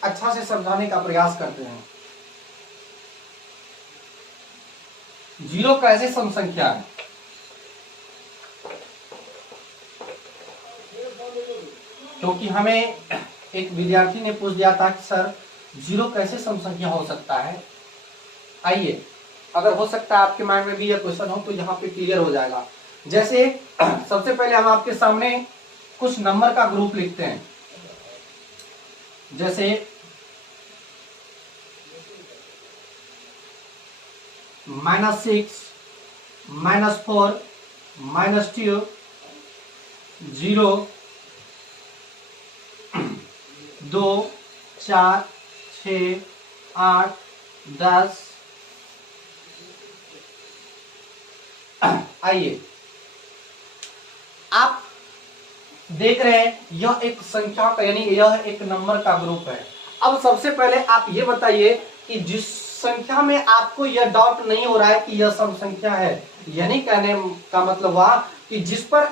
अच्छा से समझाने का प्रयास करते हैं। जीरो कैसे सम संख्या है? क्योंकि हमें एक विद्यार्थी ने पूछ दिया था कि सर जीरो कैसे सम संख्या हो सकता है। आइए, अगर हो सकता है आपके माइंड में भी यह क्वेश्चन हो तो यहाँ पे क्लियर हो जाएगा। जैसे सबसे पहले हम आपके सामने कुछ नंबर का ग्रुप लिखते हैं, जैसे -6, -4, -2, 0, 2, 4, 6, 8, 10। आइए, आप देख रहे हैं यह एक संख्या का यानी यह एक नंबर का ग्रुप है। अब सबसे पहले आप ये बताइए कि जिस संख्या में आपको यह डाउट नहीं हो रहा है कि यह सम संख्या है, यानी कहने का मतलब हुआ कि जिस पर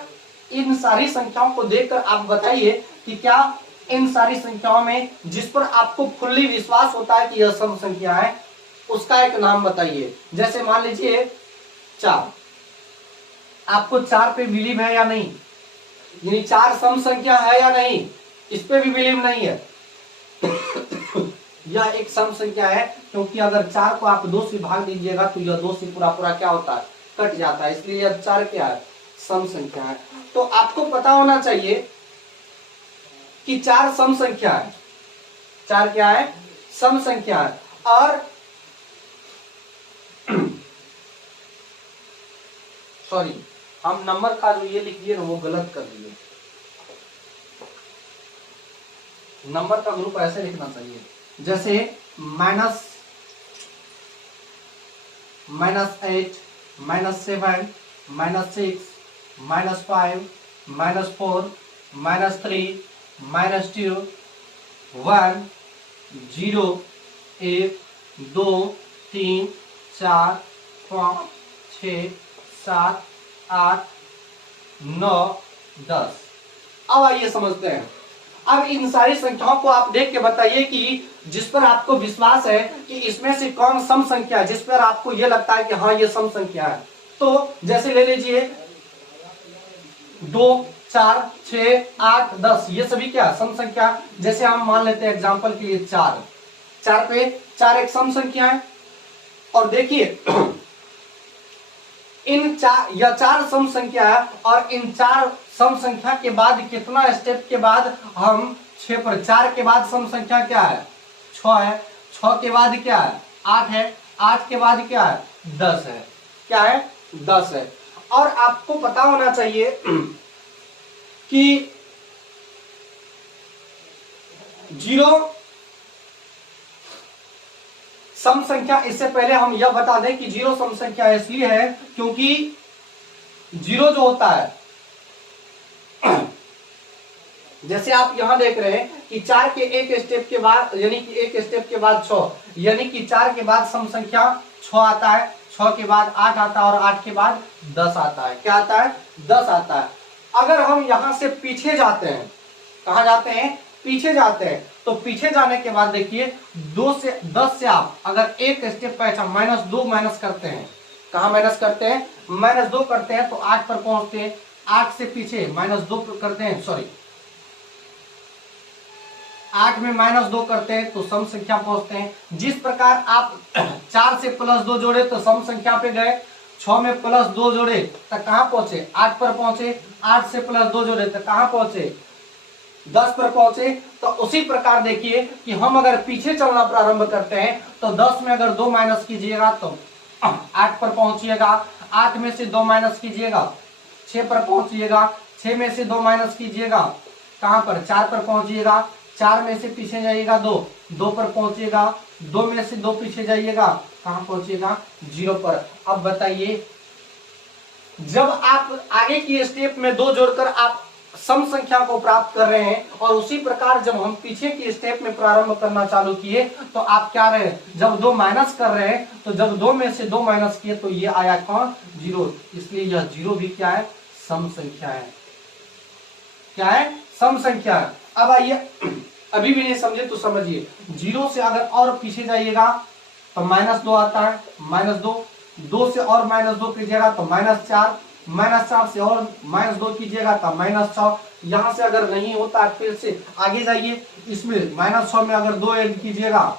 इन सारी संख्याओं को देखकर आप बताइए कि क्या इन सारी संख्याओं में जिस पर आपको फुल्ली विश्वास होता है कि यह सम संख्या है, उसका एक नाम बताइए। जैसे मान लीजिए 4, आपको 4 पे बिलीव है या नहीं, यानी 4 सम संख्या है या नहीं, इस पे भी बिलीव नहीं है। यह एक सम संख्या है, क्योंकि अगर 4 को आप 2 से भाग दीजिएगा तो यह 2 से पूरा पूरा क्या होता है, कट जाता है, इसलिए यह 4 क्या है, सम संख्या है। तो आपको पता होना चाहिए कि 4 सम संख्या है। 4 क्या है, सम संख्या है। और सॉरी, हम नंबर का जो ये लिखिए ना वो गलत कर दिए। नंबर का ग्रुप ऐसे लिखना चाहिए, जैसे -8, -7, -6, -5, -4, -3, -2, 1, 0, 1, 2, 3, 4, 5, 6, 7, 8, 9, 10। अब आइए समझते हैं। अब इन सारी संख्याओं को आप देख के बताइए कि जिस पर आपको विश्वास है कि इसमें से कौन सम संख्या है, जिस पर आपको यह लगता है कि हाँ ये सम संख्या है। तो जैसे ले लीजिए 2, 4, 6, 8, 10, ये सभी क्या सम संख्या। जैसे हम मान लेते हैं एग्जांपल के लिए 4 पे 4 एक सम संख्या है। और देखिए इन 4 सम संख्या है, और इन 4 सम संख्या के बाद कितना स्टेप के बाद हम 6 पर, 4 के बाद सम संख्या क्या है, 6 है, 6 के बाद क्या है, 8 है, 8 के बाद क्या है, 10 है, क्या है, 10 है। और आपको पता होना चाहिए कि 0 सम संख्या, इससे पहले हम यह बता दें कि 0 सम संख्या इसलिए है क्योंकि 0 जो होता है, जैसे आप यहां देख रहे हैं कि 4 के एक स्टेप के बाद, यानी कि एक स्टेप के बाद 6, यानी कि 4 के बाद सम संख्या 6 आता है, 6 के बाद 8 आता है, और 8 के बाद 10 आता है। क्या आता है, 10 आता है। अगर हम यहां से पीछे जाते हैं, कहां जाते हैं, पीछे जाते हैं, तो पीछे जाने के बाद देखिए 2 से 10 से आप अगर एक स्टेप पे -2 माइनस करते हैं, कहां माइनस करते हैं, -2 करते हैं तो 8 पर पहुंचते हैं। 8 से पीछे -2 करते हैं, सॉरी 8 में -2 करते हैं तो सम संख्या पहुंचते हैं। जिस प्रकार आप 4 से +2 जोड़े तो सम संख्या पे गए, 6 में +2 जोड़े तो कहां पहुंचे, 8 पर पहुंचे, 8 से +2 जोड़े तो कहां पहुंचे, 10 पर पहुंचे। तो उसी प्रकार देखिए कि हम अगर पीछे चलना प्रारंभ करते हैं तो 10 में अगर 2 माइनस कीजिएगा तो 8 पर पहुंचिएगा, 8 में से 2 माइनस कीजिएगा 6 पर पहुंचिएगा, 6 में से 2 माइनस कीजिएगा कहां पर, 4 पर पहुंचिएगा, 4 में से पीछे जाइएगा 2 पर पहुंचिएगा, 2 में से 2 पीछे जाइएगा कहां पहुंचिएगा, 0 पर। अब बताइए जब आप आगे की स्टेप में 2 जोड़कर आप सम संख्या को प्राप्त कर रहे हैं, और उसी प्रकार जब हम पीछे की स्टेप में प्रारंभ करना चालू किए तो आप क्या रहे, जब 2 माइनस कर रहे हैं तो जब 2 में से 2 माइनस किए तो ये आया कौन, 0, इसलिए यह 0 भी क्या है, सम संख्या है। क्या है, सम संख्या है। अब आइए, अभी भी नहीं समझे तो समझिए, 0 से अगर और पीछे जाइएगा तो -2 आता है, -2, 2 से और -2 कीजिएगा तो -4, -4 से और -2 कीजिएगा तो -6। यहां से अगर नहीं होता फिर से आगे जाइए, इसमें -6 में अगर 2 ऐड कीजिएगा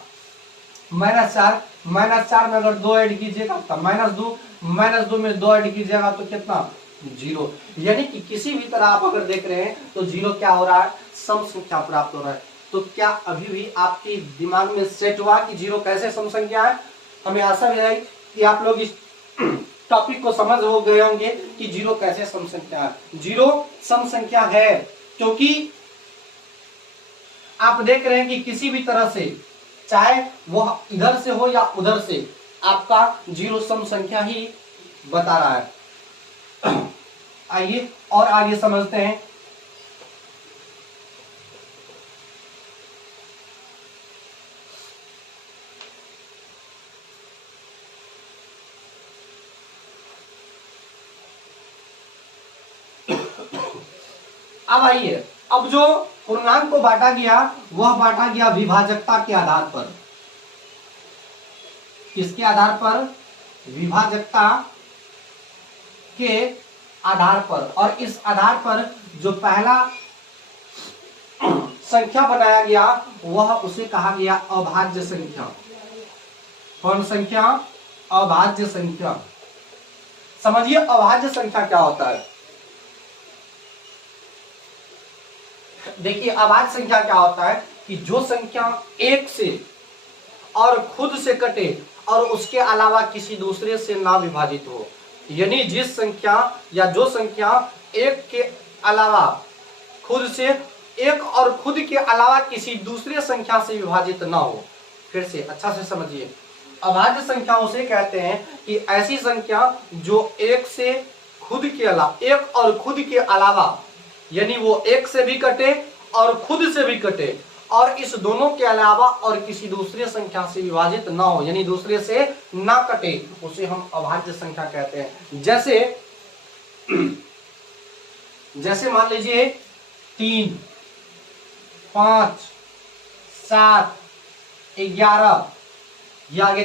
-4, -4 में अगर 2 ऐड कीजिएगा तो -2, -2 में 2 ऐड कीजिएगा तो कितना 0। यानी कि किसी भी तरह आप अगर देख रहे हैं तो 0 क्या हो रहा है, सम संख्या प्राप्त हो रहा है। तो क्या अभी भी आपके दिमाग में सेट हुआ कि 0 कैसे सम संख्या है? हमें आशा है कि आप लोग इस टॉपिक को समझ हो गए होंगे कि 0 कैसे सम संख्या है। 0 सम संख्या है क्योंकि आप देख रहे हैं कि किसी भी तरह से, चाहे वह इधर से हो या उधर से, आपका 0 सम संख्या ही बता रहा है। आइए और आगे समझते हैं। अब आइए, अब जो पूर्णांक को बांटा गया वह बांटा गया विभाजकता के आधार पर। किसके आधार पर? विभाजकता के आधार पर। और इस आधार पर जो पहला संख्या बनाया गया वह उसे कहा गया अभाज्य संख्या। कौन संख्या? अभाज्य संख्या। समझिए अभाज्य संख्या क्या होता है। देखिए अभाज्य संख्या क्या होता है कि जो संख्या एक से और खुद से कटे और उसके अलावा किसी दूसरे से ना विभाजित हो। यानी जिस संख्या या जो संख्या एक के अलावा खुद से, एक और खुद के अलावा किसी दूसरे संख्या से विभाजित ना हो। फिर से अच्छा से समझिए, अभाज्य संख्या उसे कहते हैं कि ऐसी संख्या जो एक से खुद के अलावा, एक और खुद के अलावा, यानी वो एक से भी कटे और खुद से भी कटे और इस दोनों के अलावा और किसी दूसरे संख्या से विभाजित ना हो, यानी दूसरे से ना कटे, उसे हम अभाज्य संख्या कहते हैं। जैसे मान लीजिए 3, 5, 7, 11, ये आगे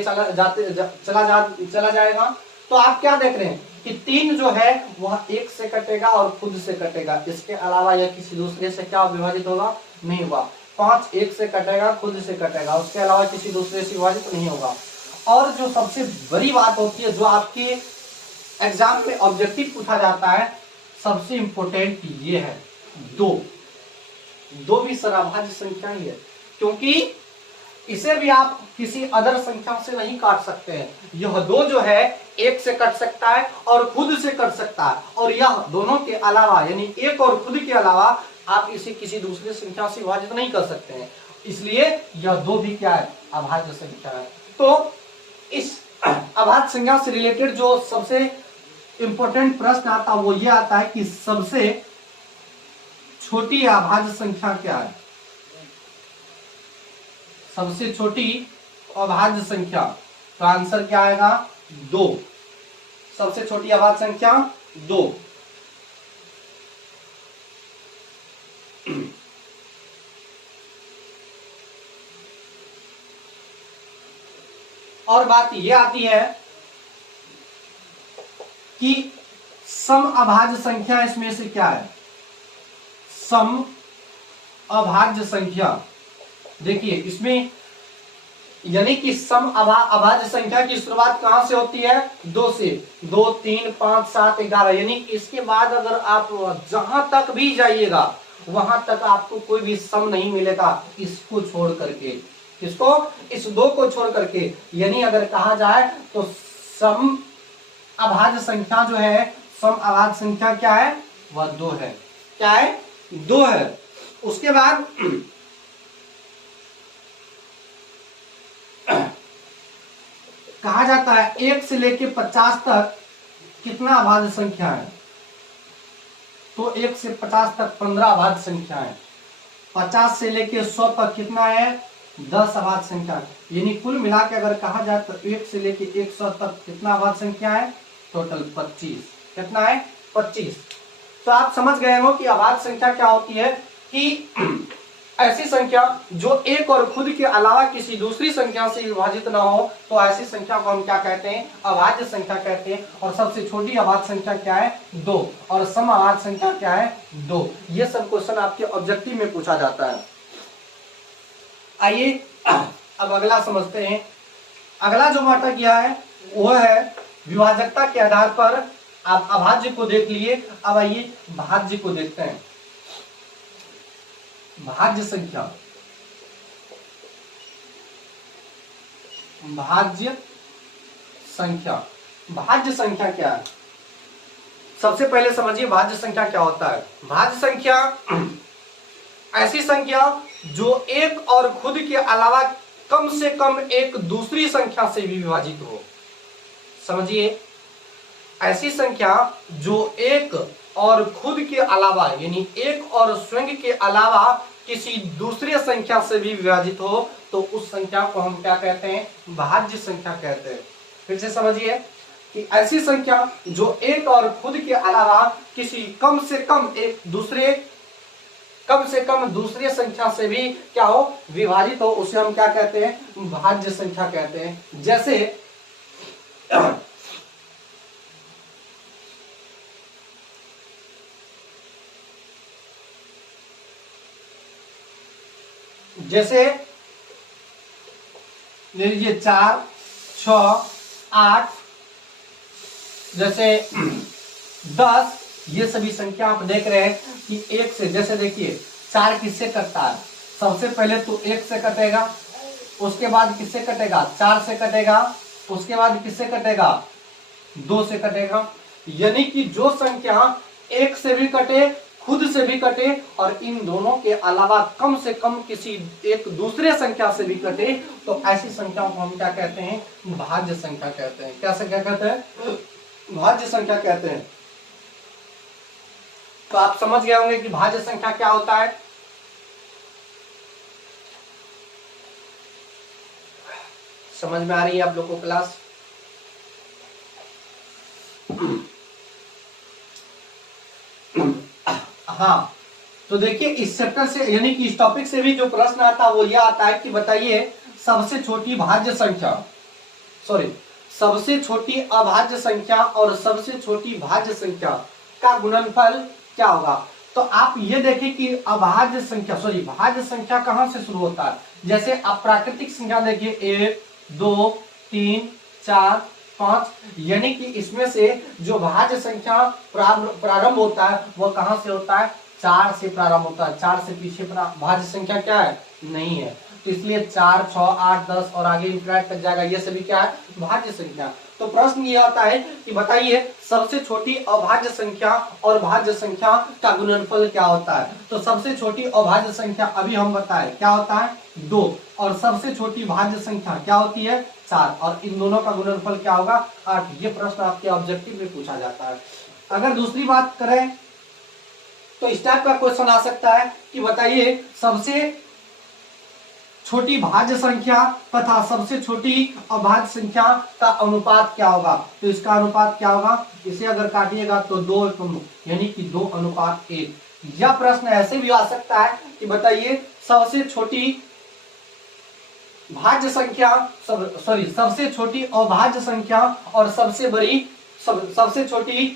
चला जाएगा। तो आप क्या देख रहे हैं कि 3 जो है वह एक से कटेगा और खुद से कटेगा, इसके अलावा या किसी दूसरे से क्या विभाजित होगा? नहीं होगा। 5 एक से कटेगा, खुद से कटेगा, उसके अलावा किसी दूसरे से विभाजित नहीं होगा। और जो सबसे बड़ी बात होती है, जो आपके एग्जाम में ऑब्जेक्टिव पूछा जाता है, सबसे इंपॉर्टेंट ये है 2 भी सराभाज्य संख्या ही है, क्योंकि इसे भी आप किसी अदर संख्या से नहीं काट सकते हैं। यह 2 जो है एक से कट सकता है और खुद से कट सकता है, और यह दोनों के अलावा यानी एक और खुद के अलावा आप इसे किसी दूसरी संख्या से विभाजित नहीं कर सकते हैं। इसलिए यह 2 भी क्या है? अभाज्य संख्या है। तो इस अभाज्य संख्या से रिलेटेड जो सबसे इंपॉर्टेंट प्रश्न आता है वो ये आता है कि सबसे छोटी अभाज्य संख्या क्या है? सबसे छोटी अभाज्य संख्या, तो आंसर क्या आएगा? 2। सबसे छोटी अभाज्य संख्या 2। और बात ये आती है कि सम अभाज्य संख्या इसमें से क्या है? सम अभाज्य संख्या, देखिए इसमें यानी कि सम अभाज्य संख्या की शुरुआत कहां से होती है? 2 से। 2, 3, 5, 7, 11, यानी इसके बाद अगर आप जहां तक भी जाइएगा वहां तक आपको कोई भी सम नहीं मिलेगा, इसको छोड़ करके। किसको? इस 2 को छोड़ करके। यानी अगर कहा जाए तो सम अभाज्य संख्या जो है, सम अभाज्य संख्या क्या है? वह 2 है। क्या है? 2 है। उसके बाद कहा जाता है 1 से लेके 50 तक कितना अभाज्य संख्या है? तो 1 से 50 तक 15 अभाज्य संख्या है। 50 से लेके 100 तक कितना है? 10 अभाज्य संख्या। यानी कुल मिला के अगर कहा जाए तो 1 से लेके 100 तक कितना अभाज्य संख्या है? टोटल 25। कितना है? 25। तो आप समझ गए हो कि अभाज्य संख्या क्या होती है कि ऐसी संख्या जो एक और खुद के अलावा किसी दूसरी संख्या से विभाजित ना हो, तो ऐसी संख्या को हम क्या कहते हैं? अभाज्य संख्या कहते हैं। और सबसे छोटी अभाज्य संख्या क्या है? 2। और समअभाज्य संख्या क्या है? 2। ये सब क्वेश्चन आपके ऑब्जेक्टिव में पूछा जाता है। आइए अब अगला समझते हैं। अगला जो बांटा गया है वो है विभाजकता के आधार पर। आप अभाज्य को देख लिए, अब आइए भाज्य को देखते हैं। भाज्य संख्या, भाज्य संख्या, भाज्य संख्या क्या है? सबसे पहले समझिए भाज्य संख्या क्या होता है। भाज्य संख्या ऐसी संख्या जो एक और खुद के अलावा कम से कम एक दूसरी संख्या से भी विभाजित हो। समझिए, ऐसी संख्या जो एक और खुद के अलावा यानी एक और स्वयं के अलावा किसी दूसरी संख्या से भी विभाजित हो, तो उस संख्या को हम क्या कहते हैं? भाज्य संख्या कहते हैं। फिर से समझिए कि ऐसी संख्या जो एक और खुद के अलावा किसी कम से कम दूसरी संख्या से भी क्या हो? विभाजित हो, उसे हम क्या कहते हैं? भाज्य संख्या कहते हैं। जैसे लीजिए 4, 6, 8, जैसे 10, ये सभी संख्या आप देख रहे हैं कि एक से, जैसे देखिए 4 किससे कटता है? सबसे पहले तो 1 से कटेगा, उसके बाद किससे कटेगा? 4 से कटेगा, उसके बाद किससे कटेगा? 2 से कटेगा। यानी कि जो संख्या 1 से भी कटे, खुद से भी कटे और इन दोनों के अलावा कम से कम किसी एक दूसरे संख्या से भी कटे, तो ऐसी संख्याओं को हम क्या कहते हैं? भाज्य संख्या कहते हैं। क्या संख्या कहते हैं? भाज्य संख्या कहते हैं। तो आप समझ गए होंगे कि भाज्य संख्या क्या होता है। समझ में आ रही है आप लोगों को क्लास? हाँ, तो देखिए इस चैप्टर से यानी कि इस टॉपिक से भी जो प्रश्न आता है वो यह आता है कि बताइए सबसे छोटी भाज्य संख्या, सबसे छोटी अभाज्य संख्या और सबसे छोटी भाज्य संख्या का गुणनफल क्या होगा। तो आप ये देखें कि अभाज्य संख्या भाज्य संख्या कहां से शुरू होता है। जैसे आप प्राकृतिक संख्या देखिए 1, 2, 3, 4, 5, यानी कि इसमें से जो भाज्य संख्या प्रारंभ होता है वह कहां से होता है? 4 से प्रारंभ होता है। 4 से पीछे भाज्य संख्या क्या है? नहीं है। तो इसलिए 4, 6, 8, 10 और आगे इंफिनिट तक जाएगा, ये सभी क्या है? भाज्य संख्या। तो प्रश्न ये आता है कि बताइए सबसे छोटी अभाज्य संख्या और भाज्य संख्या का गुणनफल क्या होता है। तो सबसे छोटी अभाज्य संख्या अभी हम बताएं क्या होता है? 2। और सबसे छोटी भाज्य संख्या क्या होती है? 4। और इन दोनों का गुणनफल क्या होगा? 8। ये प्रश्न आपके ऑब्जेक्टिव में पूछा जाता है। अगर दूसरी बात करें तो इस टाइप का क्वेश्चन आ सकता है कि बताइए सबसे छोटी भाज्य संख्या तथा सबसे छोटी अभाज्य संख्या का अनुपात क्या होगा। तो इसका अनुपात क्या होगा? इसे अगर काटिएगा तो 2 यानी कि 2:1। यह प्रश्न ऐसे भी आ सकता है कि बताइए सबसे छोटी भाज्य संख्या सबसे छोटी अभाज्य संख्या और सबसे छोटी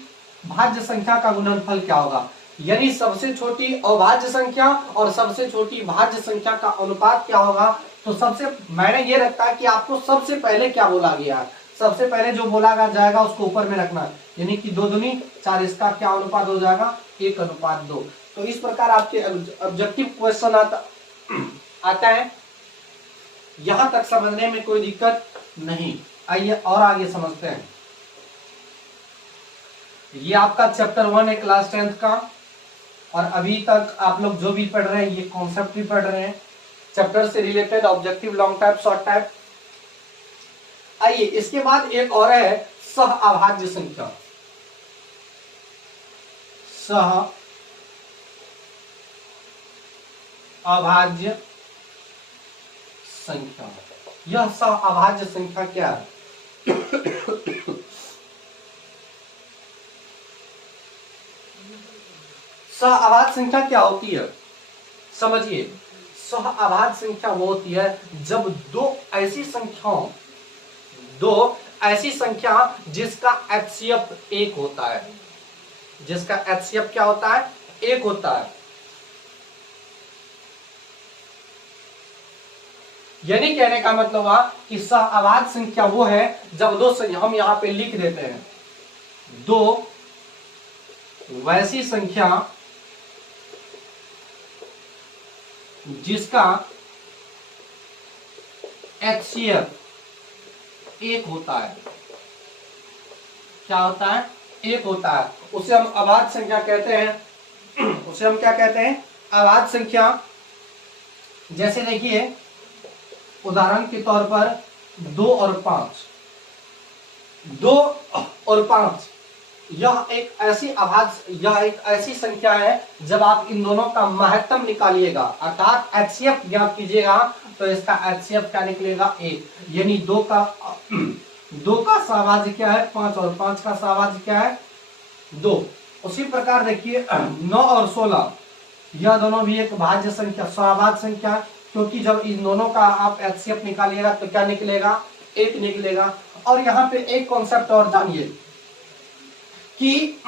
भाज्य संख्या का गुणनफल क्या होगा। यानी सबसे छोटी अभाज्य संख्या और सबसे छोटी भाज्य संख्या का अनुपात क्या होगा। तो सबसे मैंने ये रखा है कि आपको सबसे पहले क्या बोला गया है, सबसे पहले जो बोला जाएगा उसको ऊपर में रखना है। यानी कि 2 दूनी 4, इसका क्या अनुपात हो जाएगा? 1:2। तो इस प्रकार आपके ऑब्जेक्टिव क्वेश्चन आता है। यहां तक समझने में कोई दिक्कत नहीं। आइए और आगे समझते हैं। ये आपका चैप्टर 1 है क्लास 10th का, और अभी तक आप लोग जो भी पढ़ रहे हैं ये कॉन्सेप्ट भी पढ़ रहे हैं, चैप्टर से related objective, long type, short type. आइए इसके बाद एक और है सह अभाज्य संख्या। सह अभाज्य संख्या, यह सह अभाज्य संख्या क्या है? सह अभाज्य संख्या क्या होती है? समझिए, सहअभाज्य संख्या वो होती है जब दो ऐसी संख्या जिसका HCF 1 होता है, जिसका HCF क्या होता है, 1 होता है। यानी कहने का मतलब हुआ कि सहअभाज्य संख्या वो है जब दो संख्या, हम यहां पे लिख देते हैं, दो वैसी संख्या जिसका HCF 1 होता है। क्या होता है, 1 होता है। उसे हम अभाज्य संख्या कहते हैं। उसे हम क्या कहते हैं, अभाज्य संख्या। जैसे देखिए उदाहरण के तौर पर 2 और 5, 2 और 5 यह एक ऐसी संख्या है जब आप इन दोनों का महत्तम निकालिएगा अर्थात HCF ज्ञात कीजिएगा तो इसका HCF क्या निकलेगा, 1। यानी 2 का सहभाज्य क्या है, 5, और 5 का सहभाज्य क्या है, 2। उसी प्रकार देखिए 9 और 16 यह दोनों भी एक भाज्य संख्या, सहभाज्य संख्या, क्योंकि जब इन दोनों का आप HCF निकालिएगा तो क्या निकलेगा, 1 निकलेगा। और यहाँ पे एक कॉन्सेप्ट और जानिए कि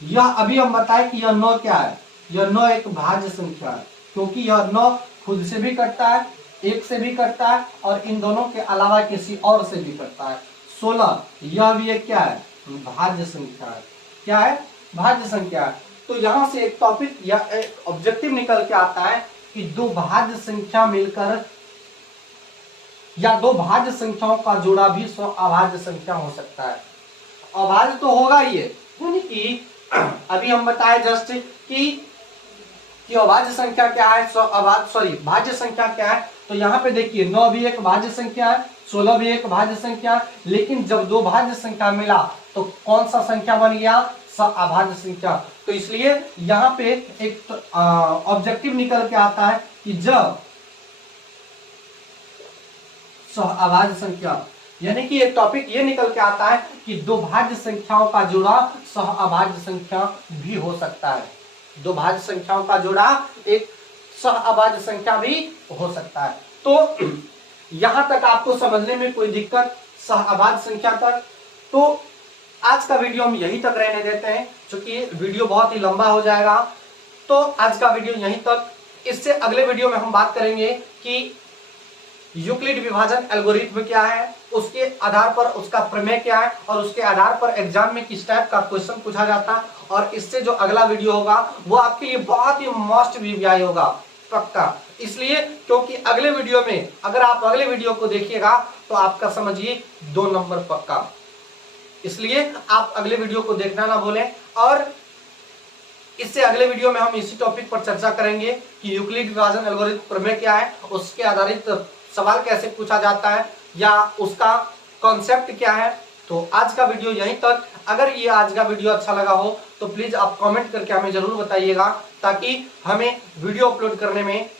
यह अभी हम बताएं कि यह 9 क्या है, यह 9 एक भाज्य संख्या है, क्योंकि यह 9 खुद से भी कटता है, 1 से भी कटता है, और इन दोनों के अलावा किसी और से भी कटता है। 16 यह भी एक क्या है, भाज्य संख्या है। क्या है, भाज्य संख्या है। तो यहां से एक टॉपिक या एक ऑब्जेक्टिव निकल के आता है कि दो भाज्य संख्या मिलकर या दो भाज्य संख्याओं का जोड़ा भी अभाज्य संख्या हो सकता है। अभाज्य तो होगा ही है, यानी कि अभी हम बताए जस्ट कि अभाज्य संख्या क्या है, भाज्य संख्या क्या है। तो यहाँ पे देखिए 9 भी एक भाज्य संख्या है, 16 भी एक भाज्य संख्या है, लेकिन जब दो भाज्य संख्या मिला तो कौन सा संख्या बन गया, अभाज्य संख्या। तो इसलिए यहाँ पे एक ऑब्जेक्टिव निकल के आता है कि जब अभाज्य संख्या, यानी कि एक टॉपिक ये निकल के आता है कि दो भाज्य संख्याओं का जोड़ा सहअभाज्य संख्या भी हो सकता है। दो भाज्य संख्याओं का जोड़ा एक सहअभाज्य संख्या भी हो सकता है। तो यहां तक आपको समझने में कोई दिक्कत सहअभाज्य संख्या तक? तो आज का वीडियो हम यहीं तक रहने देते हैं, क्योंकि वीडियो बहुत ही लंबा हो जाएगा। तो आज का वीडियो यहीं तक। इससे अगले वीडियो में हम बात करेंगे कि यूक्लिड विभाजन एल्गोरिथ्म क्या है, उसके आधार पर उसका प्रमेय क्या है, और उसके आधार पर एग्जाम में किस टाइप का क्वेश्चन पूछा जाता है। और इससे जो अगला वीडियो होगा वो आपके लिए बहुत ही मस्ट वीवीआई होगा, पक्का। इसलिए क्योंकि अगले वीडियो में अगर आप अगले वीडियो को देखिएगा तो आपका समझिए 2 नंबर पक्का। इसलिए आप अगले वीडियो को देखना ना भूलें। और इससे अगले वीडियो में हम इसी टॉपिक पर चर्चा करेंगे कि यूक्लिड विभाजन एल्गोरिथ्म प्रमेय क्या है, उसके आधारित सवाल कैसे पूछा जाता है, या उसका कॉन्सेप्ट क्या है। तो आज का वीडियो यहीं तक। अगर ये आज का वीडियो अच्छा लगा हो तो प्लीज आप कमेंट करके हमें जरूर बताइएगा, ताकि हमें वीडियो अपलोड करने में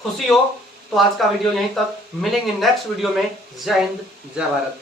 खुशी हो। तो आज का वीडियो यहीं तक, मिलेंगे नेक्स्ट वीडियो में। जय हिंद, जय भारत।